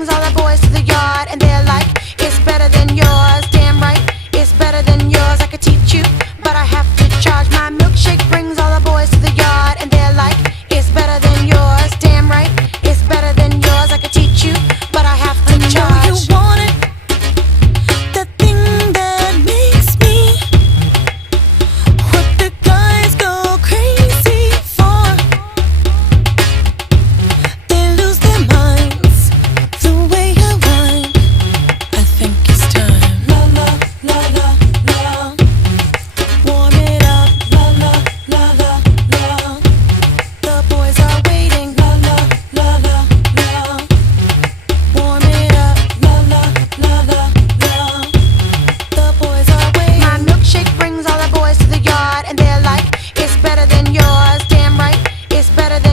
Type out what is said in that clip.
brings all the boys to the yard, and they're like, it's better than yours. Damn right, it's better than yours. I could teach you, but I have to